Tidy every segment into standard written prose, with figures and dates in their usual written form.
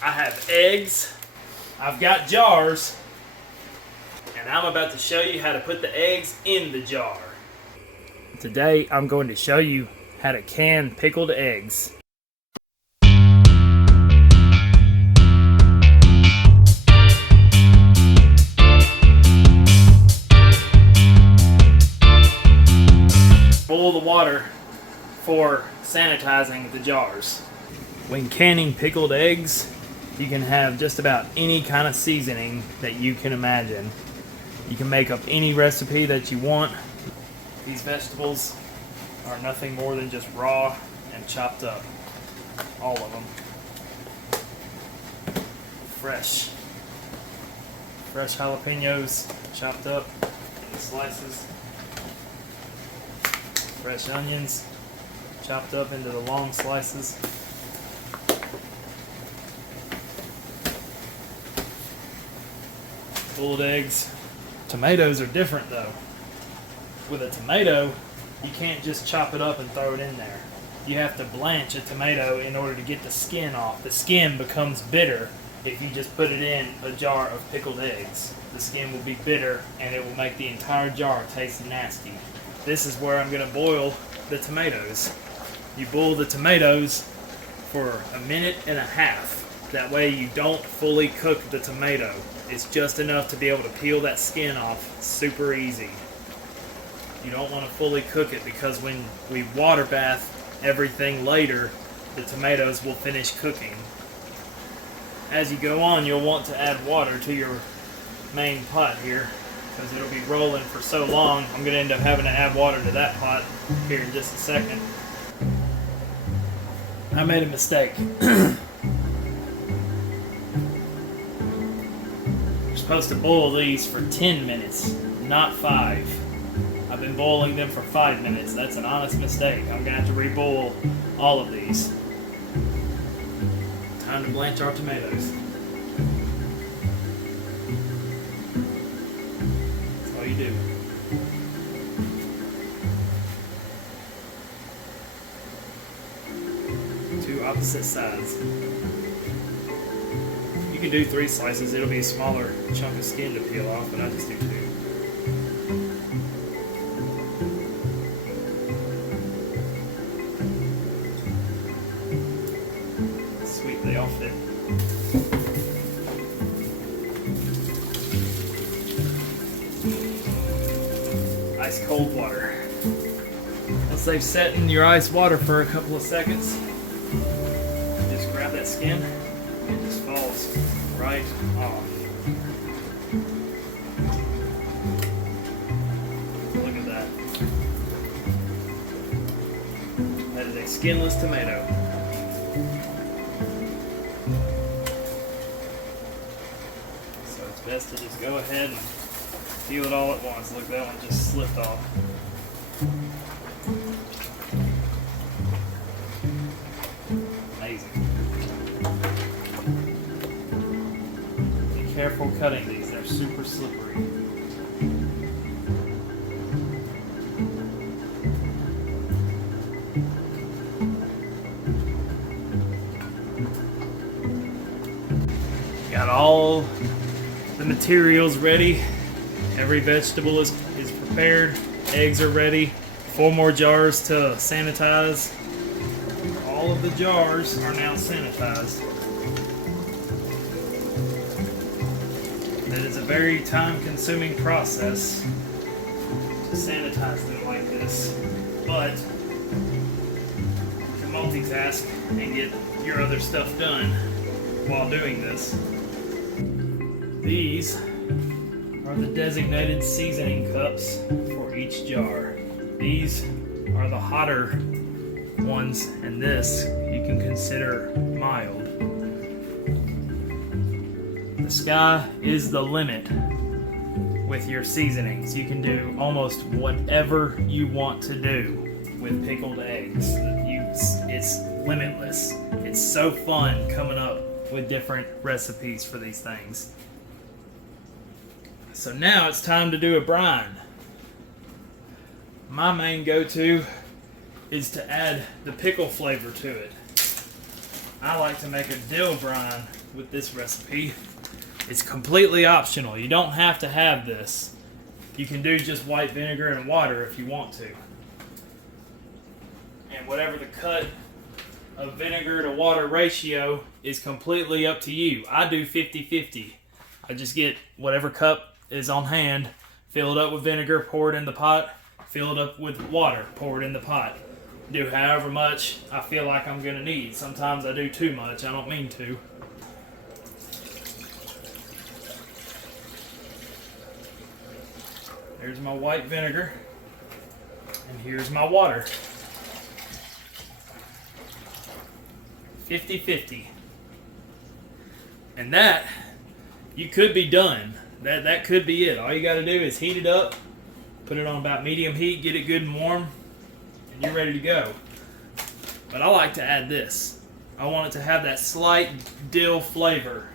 I have eggs, I've got jars, and I'm about to show you how to put the eggs in the jar. Today I'm going to show you how to can pickled eggs. Boil the water for sanitizing the jars. When canning pickled eggs, you can have just about any kind of seasoning that you can imagine. You can make up any recipe that you want. These vegetables are nothing more than just raw and chopped up. All of them. Fresh jalapenos chopped up into slices. Fresh onions chopped up into the long slices. Boiled eggs. Tomatoes are different though. With a tomato, you can't just chop it up and throw it in there. You have to blanch a tomato in order to get the skin off. The skin becomes bitter if you just put it in a jar of pickled eggs. The skin will be bitter and it will make the entire jar taste nasty. This is where I'm going to boil the tomatoes. You boil the tomatoes for 1.5 minutes. That way you don't fully cook the tomato. It's just enough to be able to peel that skin off super easy. You don't want to fully cook it because when we water bath everything later, the tomatoes will finish cooking. As you go on, you'll want to add water to your main pot here because it'll be rolling for so long. I'm going to end up having to add water to that pot here in just a second. I made a mistake. You're supposed to boil these for 10 minutes, not 5. I've been boiling them for 5 minutes. That's an honest mistake. I'm going to have to re-boil all of these. Time to blanch our tomatoes. That's all you do. Two opposite sides. You can do 3 slices. It'll be a smaller chunk of skin to peel off, but I just do 2. Sweet, they all fit. Ice cold water. Once they've set in your ice water for a couple of seconds, just grab that skin. It just falls right off. Look at that. That is a skinless tomato. So it's best to just go ahead and peel it all at once. Look, that one just slipped off. Amazing. Be careful cutting these, they're super slippery. Got all the materials ready. Every vegetable is prepared. Eggs are ready. 4 more jars to sanitize. All of the jars are now sanitized. That is a very time-consuming process to sanitize them like this, but you can multitask and get your other stuff done while doing this. These are the designated seasoning cups for each jar. These are the hotter ones, and this you can consider mild. The sky is the limit with your seasonings. You can do almost whatever you want to do with pickled eggs. It's limitless. It's so fun coming up with different recipes for these things. So now it's time to do a brine. My main go-to is to add the pickle flavor to it. I like to make a dill brine with this recipe. It's completely optional. You don't have to have this. You can do just white vinegar and water if you want to. And whatever the cut of vinegar to water ratio is completely up to you. I do 50-50. I just get whatever cup is on hand, fill it up with vinegar, pour it in the pot, fill it up with water, pour it in the pot. Do however much I feel like I'm going to need. Sometimes I do too much. I don't mean to. There's my white vinegar. And here's my water. 50-50. And that, you could be done. That could be it. All you got to do is heat it up, put it on about medium heat, get it good and warm, and you're ready to go. But I like to add this. I want it to have that slight dill flavor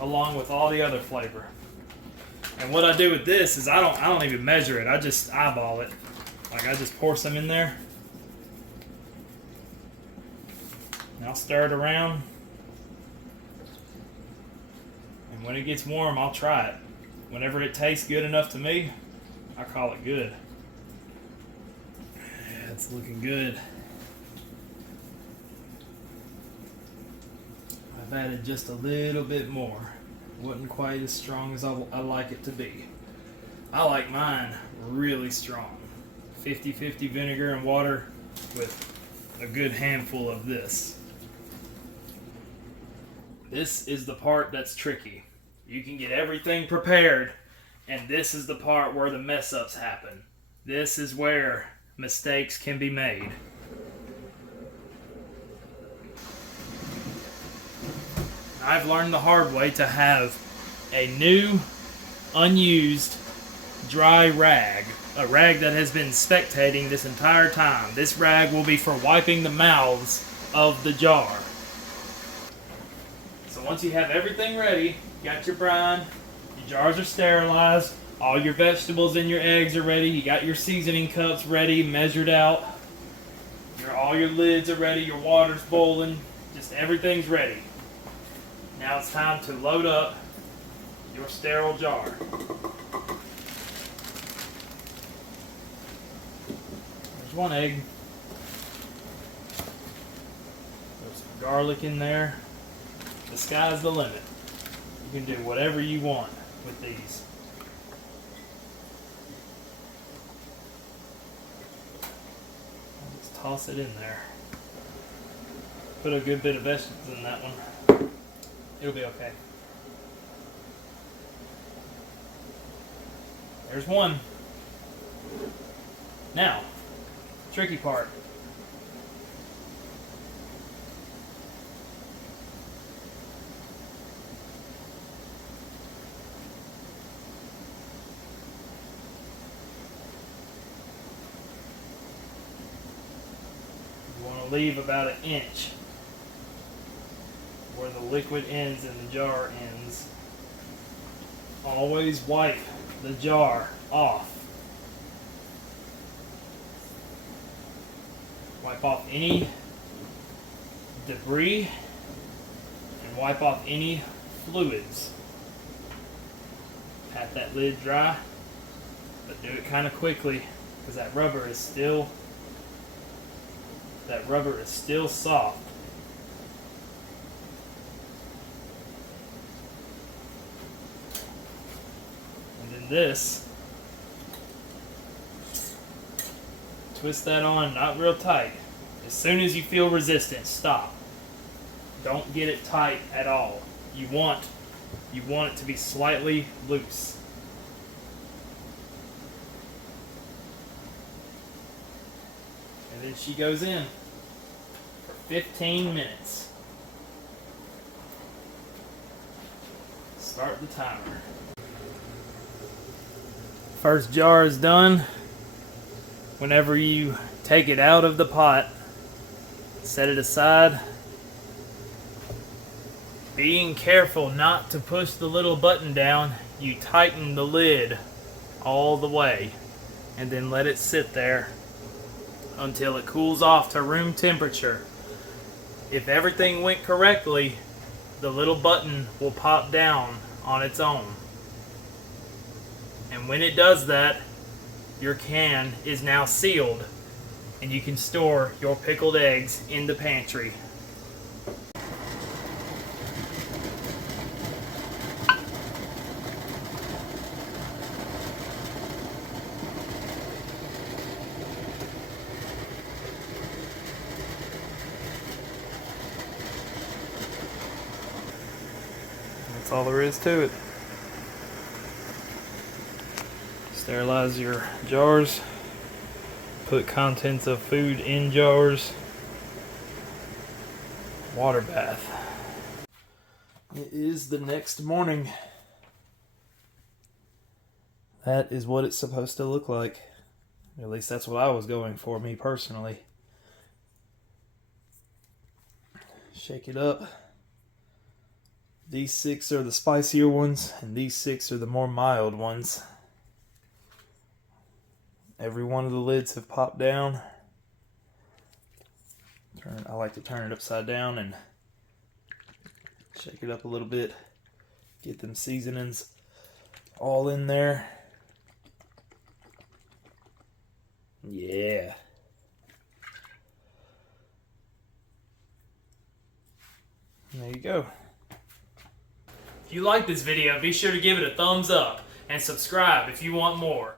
along with all the other flavor. And what I do with this is I don't even measure it. I just eyeball it. Like I just pour some in there. And I'll stir it around. And when it gets warm, I'll try it. Whenever it tastes good enough to me, I call it good. Yeah, it's looking good. I've added just a little bit more. Wasn't quite as strong as I like it to be. I like mine really strong. 50-50 vinegar and water with a good handful of this. This is the part that's tricky. You can get everything prepared, and this is the part where the mess ups happen. This is where mistakes can be made. I've learned the hard way to have a new, unused, dry rag. A rag that has been spectating this entire time. This rag will be for wiping the mouths of the jar. So once you have everything ready, you got your brine, your jars are sterilized, all your vegetables and your eggs are ready, you got your seasoning cups ready, measured out, all your lids are ready, your water's boiling, just everything's ready. Now it's time to load up your sterile jar. There's one egg. There's some garlic in there. The sky's the limit. You can do whatever you want with these. Just toss it in there. Put a good bit of vegetables in that one. It'll be okay. There's one. Now, tricky part. You want to leave about 1 inch where the liquid ends and the jar ends. Always wipe the jar off. Wipe off any debris and wipe off any fluids. Pat that lid dry, but do it kind of quickly because that rubber is still soft. This, twist that on, not real tight. As soon as you feel resistance, stop. Don't get it tight at all. You want it to be slightly loose. And then she goes in for 15 minutes. Start the timer. First jar is done. Whenever you take it out of the pot, set it aside. Being careful not to push the little button down, you tighten the lid all the way and then let it sit there until it cools off to room temperature. If everything went correctly, the little button will pop down on its own. And when it does that, your can is now sealed and you can store your pickled eggs in the pantry. That's all there is to it. Sterilize your jars. Put contents of food in jars. Water bath. It is the next morning. That is what it's supposed to look like. At least that's what I was going for, me personally. Shake it up. These 6 are the spicier ones, and these 6 are the more mild ones. Every one of the lids have popped down. I like to turn it upside down and shake it up a little bit. Get them seasonings all in there. Yeah. There you go. If you like this video, be sure to give it a thumbs up and subscribe if you want more.